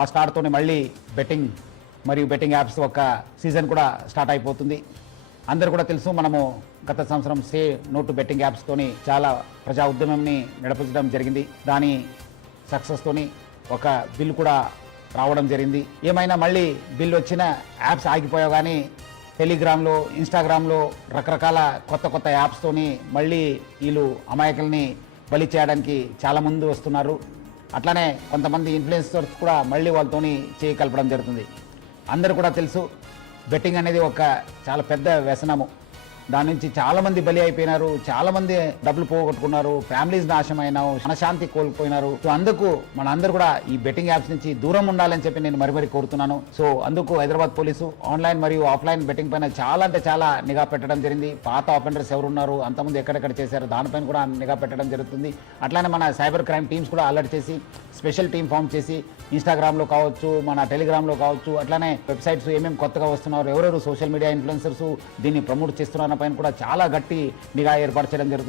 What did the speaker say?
ఆ స్టార్ట్తోనే మళ్ళీ బెట్టింగ్ మరియు బెట్టింగ్ యాప్స్ ఒక సీజన్ కూడా స్టార్ట్ అయిపోతుంది. అందరు కూడా తెలుసు, మనము గత సంవత్సరం సే నో టు బెట్టింగ్ యాప్స్తోని చాలా ప్రజా ఉద్యమంని నడిపించడం జరిగింది. దాని సక్సెస్తోని ఒక బిల్ కూడా రావడం జరిగింది. ఏమైనా మళ్ళీ బిల్ వచ్చిన యాప్స్ ఆగిపోయా కానీ టెలిగ్రామ్లో, ఇన్స్టాగ్రామ్లో రకరకాల కొత్త కొత్త యాప్స్తోని మళ్ళీ వీళ్ళు అమాయకుల్ని బలి చేయడానికి చాలా ముందు వస్తున్నారు. అట్లానే కొంతమంది ఇన్ఫ్లుయెన్సర్స్ కూడా మళ్ళీ వాళ్ళతోని చేయి కలపడం జరుగుతుంది. అందరు కూడా తెలుసు, బెట్టింగ్ అనేది ఒక చాలా పెద్ద వ్యసనము. దాని నుంచి చాలామంది బలి అయిపోయినారు, చాలామంది డబ్బులు పోగొట్టుకున్నారు, ఫ్యామిలీస్ నాశనమైనారు, మనశాంతి కోల్పోయినారు. సో అందుకు మన అందరూ కూడా ఈ బెట్టింగ్ యాప్స్ నుంచి దూరం ఉండాలని చెప్పి నేను మరీ కోరుతున్నాను. సో అందుకు హైదరాబాద్ పోలీసు ఆన్లైన్ మరియు ఆఫ్లైన్ బెట్టింగ్ పైన చాలా అంటే చాలా నిఘా పెట్టడం జరిగింది. పాత ఆఫెండర్స్ ఎవరున్నారు, అంతమంది ఎక్కడెక్కడ చేశారు, దానిపైన కూడా నిఘా పెట్టడం జరుగుతుంది. అట్లానే మన సైబర్ క్రైమ్ టీమ్స్ కూడా అలర్ట్ చేసి స్పెషల్ టీం ఫామ్ చేసి ఇన్స్టాగ్రామ్లో కావచ్చు, మన టెలిగ్రామ్లో కావచ్చు, అట్లానే వెబ్సైట్స్ ఏమేమి కొత్తగా వస్తున్నారు, ఎవరెవరు సోషల్ మీడియా ఇన్ఫ్లుయెన్సర్స్ దీన్ని ప్రమోట్ చేస్తున్నారు పైన కూడా చాలా గట్టి నిఘా ఏర్పాటు చేయడం జరుగుతుంది.